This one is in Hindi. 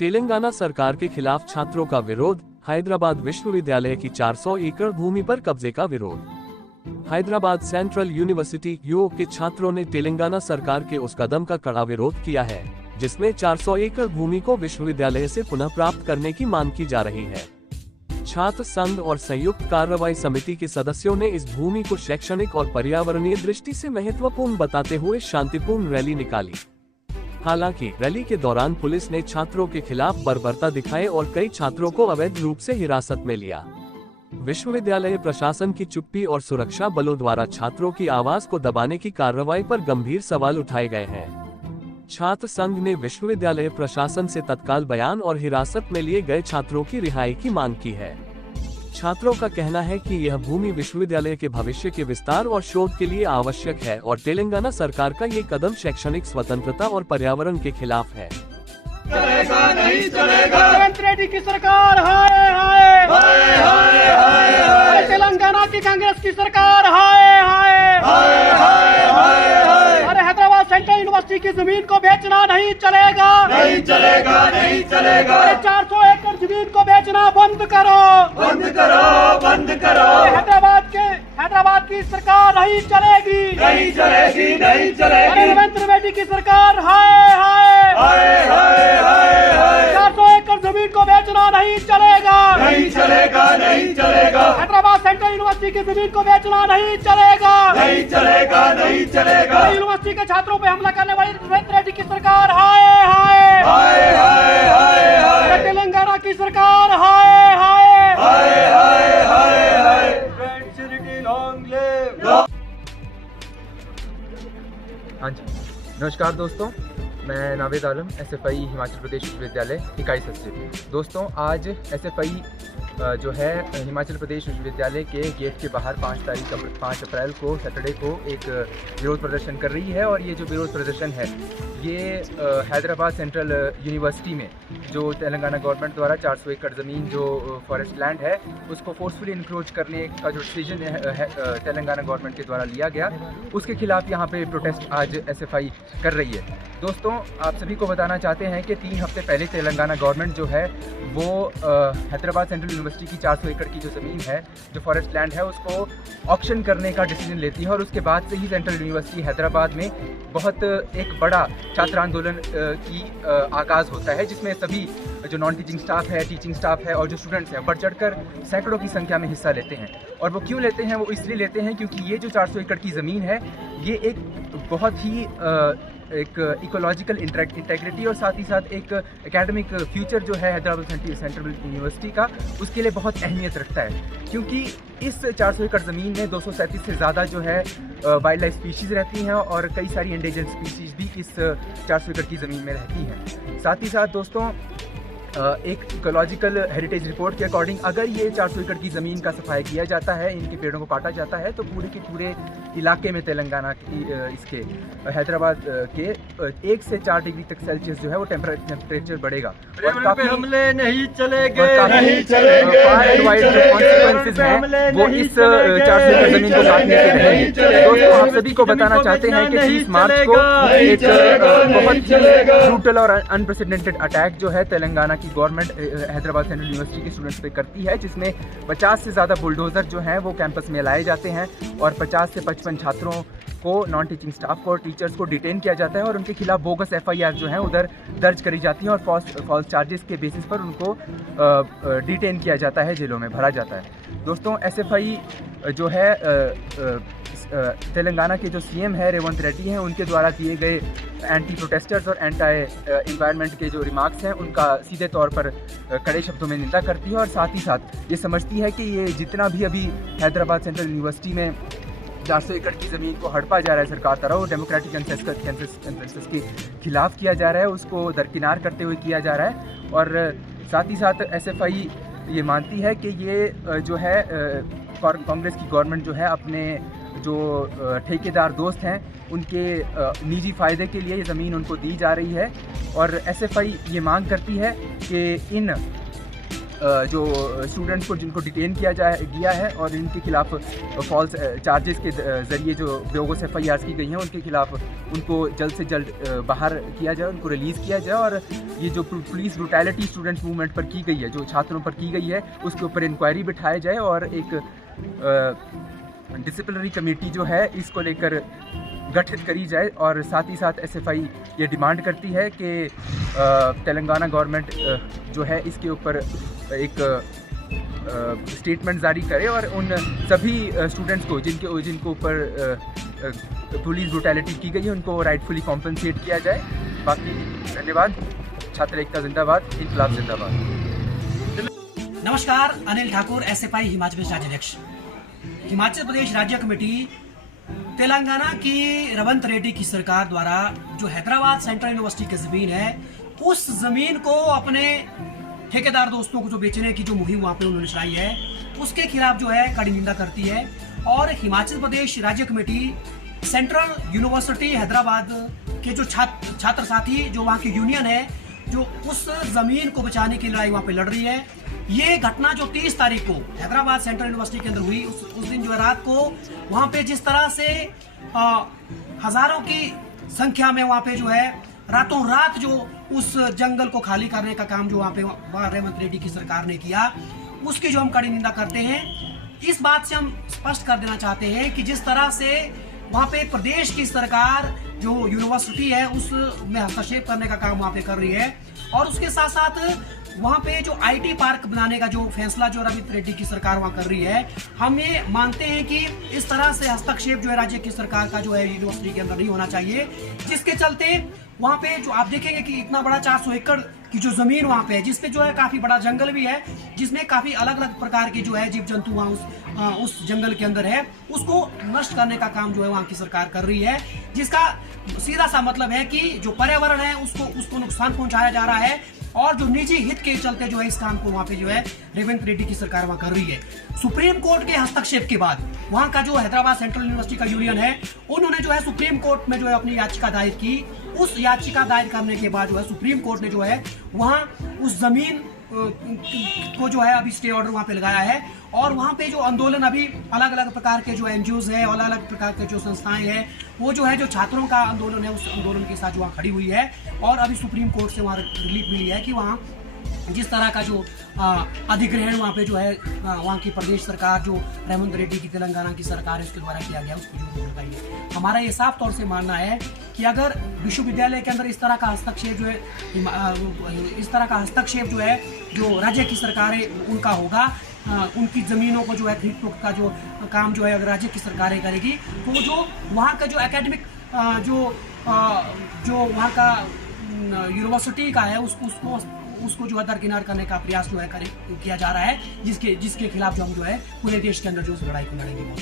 तेलंगाना सरकार के खिलाफ छात्रों का विरोध। हैदराबाद विश्वविद्यालय की 400 एकड़ भूमि पर कब्जे का विरोध। हैदराबाद सेंट्रल यूनिवर्सिटी यूओ के छात्रों ने तेलंगाना सरकार के उस कदम का कड़ा विरोध किया है जिसमें 400 एकड़ भूमि को विश्वविद्यालय से पुनः प्राप्त करने की मांग की जा रही है। छात्र संघ और संयुक्त कार्रवाई समिति के सदस्यों ने इस भूमि को शैक्षणिक और पर्यावरणीय दृष्टि से महत्वपूर्ण बताते हुए शांतिपूर्ण रैली निकाली। हालांकि रैली के दौरान पुलिस ने छात्रों के खिलाफ बर्बरता दिखाई और कई छात्रों को अवैध रूप से हिरासत में लिया। विश्वविद्यालय प्रशासन की चुप्पी और सुरक्षा बलों द्वारा छात्रों की आवाज को दबाने की कार्रवाई पर गंभीर सवाल उठाए गए हैं। छात्र संघ ने विश्वविद्यालय प्रशासन से तत्काल बयान और हिरासत में लिए गए छात्रों की रिहाई की मांग की है। छात्रों का कहना है कि यह भूमि विश्वविद्यालय के भविष्य के विस्तार और शोध के लिए आवश्यक है और तेलंगाना सरकार का ये कदम शैक्षणिक स्वतंत्रता और पर्यावरण के खिलाफ है। चलेगा नहीं चलेगा। रेवंत रेड्डी की सरकार हाय हाय हाय हाय हाय हाय। तेलंगाना की कांग्रेस की सरकार हाय हाय हाय हाय हाय हाय। अरे हैदराबाद सेंट्रल यूनिवर्सिटी की जमीन को बेचना नहीं चलेगा, नहीं चलेगा, नहीं चलेगा। 400 एकड़ जमीन को बेचना बंद करो, बंद करो, बंद करो। हैदराबाद की सरकार नहीं चलेगी, नहीं चलेगी, नहीं चलेगी। रेवंत रेड्डी की सरकार हाय हाय हाय हाय हाय। 400 एकड़ जमीन को बेचना नहीं चलेगा, नहीं चलेगा, नहीं चलेगा। हैदराबाद सेंट्रल यूनिवर्सिटी की जमीन को बेचना नहीं चलेगा, नहीं चलेगा, नहीं चलेगा। यूनिवर्सिटी के छात्रों पे हमला करने वाली रेवंत रेड्डी की सरकार हाय हाय हाय हाय हाय हाय। तेलंगाना की सरकार हाय हाय हाय हाय हाय हाय। हाँ जी, नमस्कार दोस्तों, मैं नावेद आलम, SFI हिमाचल प्रदेश विश्वविद्यालय इकाई सचिव। दोस्तों, आज SFI जो है हिमाचल प्रदेश विश्वविद्यालय के गेट के बाहर 5 अप्रैल को सैटरडे को एक विरोध प्रदर्शन कर रही है। और ये जो विरोध प्रदर्शन है ये हैदराबाद सेंट्रल यूनिवर्सिटी में जो तेलंगाना गवर्नमेंट द्वारा 400 एकड़ ज़मीन जो फॉरेस्ट लैंड है उसको फोर्सफुली इंक्रोच करने का जो डिसीजन है तेलंगाना गवर्नमेंट के द्वारा लिया गया, उसके खिलाफ यहाँ पे प्रोटेस्ट आज SFI कर रही है। दोस्तों, आप सभी को बताना चाहते हैं कि 3 हफ्ते पहले तेलंगाना गवर्नमेंट जो है वो हैदराबाद सेंट्रल यूनिवर्सिटी की 400 एकड़ की जो ज़मीन है जो फॉरेस्ट लैंड है उसको ऑक्शन करने का डिसीजन लेती है। और उसके बाद से ही सेंट्रल यूनिवर्सिटी हैदराबाद में बहुत एक बड़ा छात्र आंदोलन की आगाज़ होता है जिसमें सभी जो नॉन टीचिंग स्टाफ है, टीचिंग स्टाफ है और जो स्टूडेंट्स हैं बढ़ चढ़कर सैकड़ों की संख्या में हिस्सा लेते हैं। और वो क्यों लेते हैं? वो इसलिए लेते हैं क्योंकि ये जो 400 एकड़ की ज़मीन है ये एक बहुत ही एक इकोलॉजिकल इंटेग्रिटी और साथ ही साथ एक एकेडमिक फ्यूचर जो है हैदराबाद सेंट्रल यूनिवर्सिटी का उसके लिए बहुत अहमियत रखता है। क्योंकि इस 400 एकड़ ज़मीन में 237 से ज़्यादा जो है वाइल्ड लाइफ स्पीशीज़ रहती हैं और कई सारी एंडेंजर्ड स्पीशीज़ भी इस 400 एकड़ की ज़मीन में रहती हैं। साथ ही साथ दोस्तों, एक इकोलॉजिकल हेरिटेज रिपोर्ट के अकॉर्डिंग अगर ये 400 एकड़ की ज़मीन का सफाई किया जाता है, इनके पेड़ों को काटा जाता है तो पूरे के पूरे इलाके में तेलंगाना की इसके हैदराबाद के 1 से 4 डिग्री तक सेल्सियस जो है वो टेम्परेचर बढ़ेगा। और काफ़ी हमले नहीं चलेंगे, नहीं चलेंगे। कॉन्सिक्वेंसेस हैं वो इस 400 एकड़ ज़मीन को काटने के रहेंगे। दोस्तों, आप सभी को बताना चाहते हैं कि 30 मार्च को एक बहुत ही ब्रूटल और अनप्रेसिडेंटेड अटैक जो है तेलंगाना की गवर्नमेंट हैदराबाद सेंट्रल यूनिवर्सिटी के स्टूडेंट्स पे करती है, जिसमें 50 से ज़्यादा बुलडोज़र जो हैं वो कैंपस में लाए जाते हैं और 50 से 55 छात्रों को, नॉन टीचिंग स्टाफ को और टीचर्स को डिटेन किया जाता है और उनके खिलाफ बोगस FIR जो हैं उधर दर्ज करी जाती हैं और फॉल्स चार्जेस के बेसिस पर उनको डिटेन किया जाता है, जेलों में भरा जाता है। दोस्तों, SFI जो है तेलंगाना के जो CM है रेवंत रेड्डी हैं उनके द्वारा दिए गए एंटी प्रोटेस्टर्स और एंटी इन्वायरमेंट के जो रिमार्क्स हैं उनका सीधे तौर पर कड़े शब्दों में निंदा करती है और साथ ही साथ ये समझती है कि ये जितना भी अभी हैदराबाद सेंट्रल यूनिवर्सिटी में 400 एकड़ की ज़मीन को हड़पा जा रहा है सरकार तरह वो डेमोक्रेटिक कंसेंसस के खिलाफ किया जा रहा है, उसको दरकिनार करते हुए किया जा रहा है। और साथ ही साथ SFI ये मानती है कि ये जो है कांग्रेस की गवर्नमेंट जो है अपने जो ठेकेदार दोस्त हैं उनके निजी फ़ायदे के लिए ये ज़मीन उनको दी जा रही है। और SFI ये मांग करती है कि इन जो स्टूडेंट्स को जिनको डिटेन किया गया है और इनके खिलाफ फॉल्स चार्जेस के ज़रिए जो बोगस FIRs की गई हैं उनके खिलाफ उनको जल्द से जल्द बाहर किया जाए, उनको रिलीज़ किया जाए। और ये जो पुलिस ब्रूटैलिटी स्टूडेंट्स मूवमेंट पर की गई है, जो छात्रों पर की गई है, उसके ऊपर इंक्वायरी बिठाया जाए और एक डिसिप्लिनरी कमेटी जो है इसको लेकर गठित करी जाए। और साथ ही साथ SFI ये डिमांड करती है कि तेलंगाना गवर्नमेंट जो है इसके ऊपर एक स्टेटमेंट जारी करे और उन सभी स्टूडेंट्स को जिनके ऊपर पुलिस ब्रूटैलिटी की गई है उनको राइटफुली कॉम्पनसेट किया जाए। बाकी धन्यवाद। छात्र एकता जिंदाबाद, इनकलाब जिंदाबाद। नमस्कार, अनिल ठाकुर, SFI हिमाचल प्रदेश राज्याध्यक्ष। हिमाचल प्रदेश राज्य कमेटी तेलंगाना की रेवंत रेड्डी की सरकार द्वारा जो हैदराबाद सेंट्रल यूनिवर्सिटी की ज़मीन है, उस ज़मीन को अपने ठेकेदार दोस्तों को जो बेचने की जो मुहिम वहाँ पे उन्होंने चलाई है, उसके खिलाफ जो है कड़ी निंदा करती है। और हिमाचल प्रदेश राज्य कमेटी सेंट्रल यूनिवर्सिटी हैदराबाद के जो छात्र साथी जो वहाँ की यूनियन है, जो उस ज़मीन को बचाने की लड़ाई वहाँ पे लड़ रही है। ये घटना जो 30 तारीख को हैदराबाद सेंट्रल यूनिवर्सिटी के अंदर हुई, उस दिन जो है रात को वहाँ पे जिस तरह से हजारों की संख्या में वहाँ पे जो है रातों रात जो उस जंगल को खाली करने का काम जो वहाँ पे रेवंत रेड्डी की सरकार ने किया, उसकी जो हम कड़ी निंदा करते हैं। इस बात से हम स्पष्ट कर देना चाहते हैं कि जिस तरह से वहाँ पे प्रदेश की सरकार जो यूनिवर्सिटी है उसमें हस्तक्षेप करने का काम वहाँ पे कर रही है, और उसके साथ साथ वहाँ पे जो IT पार्क बनाने का जो फैसला जो रेवंत रेड्डी की सरकार वहाँ कर रही है, हम ये मानते हैं कि इस तरह से हस्तक्षेप जो है राज्य की सरकार का जो है यूनिवर्सिटी के अंदर नहीं होना चाहिए, जिसके चलते वहाँ पे जो आप देखेंगे कि इतना बड़ा 400 एकड़ की जो जमीन वहाँ पे है, जिसपे जो है काफी बड़ा जंगल भी है, जिसमें काफी अलग अलग प्रकार के जो है जीव जंतु वहाँ उस जंगल के अंदर है, उसको नष्ट करने का काम जो है वहाँ की सरकार कर रही है, जिसका सीधा सा मतलब है कि जो पर्यावरण है उसको नुकसान पहुंचाया जा रहा है, और जो निजी हित के चलते जो है इस काम को वहाँ पे जो है रेवंत रेड्डी की सरकार वहाँ कर रही है। सुप्रीम कोर्ट के हस्तक्षेप के बाद वहाँ का जो हैदराबाद सेंट्रल यूनिवर्सिटी का यूनियन है, उन्होंने जो है सुप्रीम कोर्ट में जो है अपनी याचिका दायर की। उस याचिका दायर करने के बाद जो है सुप्रीम कोर्ट ने जो है वहाँ उस जमीन को जो है अभी स्टे ऑर्डर वहाँ पे लगाया है, और वहाँ पे जो आंदोलन अभी अलग अलग प्रकार के जो NGOs है और अलग अलग प्रकार के जो संस्थाएं हैं, वो जो है जो छात्रों का आंदोलन है उस आंदोलन के साथ जो वहाँ खड़ी हुई है, और अभी सुप्रीम कोर्ट से वहाँ रिलीफ मिली है कि वहाँ जिस तरह का जो अधिग्रहण वहाँ पे जो है वहाँ की प्रदेश सरकार जो रेवंत रेड्डी की तेलंगाना की सरकार है उसके द्वारा किया गया, उसको जो लगाई है। हमारा ये साफ तौर से मानना है कि अगर विश्वविद्यालय के अंदर इस तरह का हस्तक्षेप जो है जो राज्य की सरकार है उनका होगा, उनकी ज़मीनों को जो है खरीद फरोख्त का जो काम जो है अगर राज्य की सरकारें करेगी, तो जो वहाँ का जो एकेडमिक जो वहाँ का यूनिवर्सिटी का है उसको जो है दरकिनार करने का प्रयास जो है किया जा रहा है, जिसके खिलाफ जो हम जो है पूरे देश के अंदर जो लड़ाई को लड़ेंगे। बहुत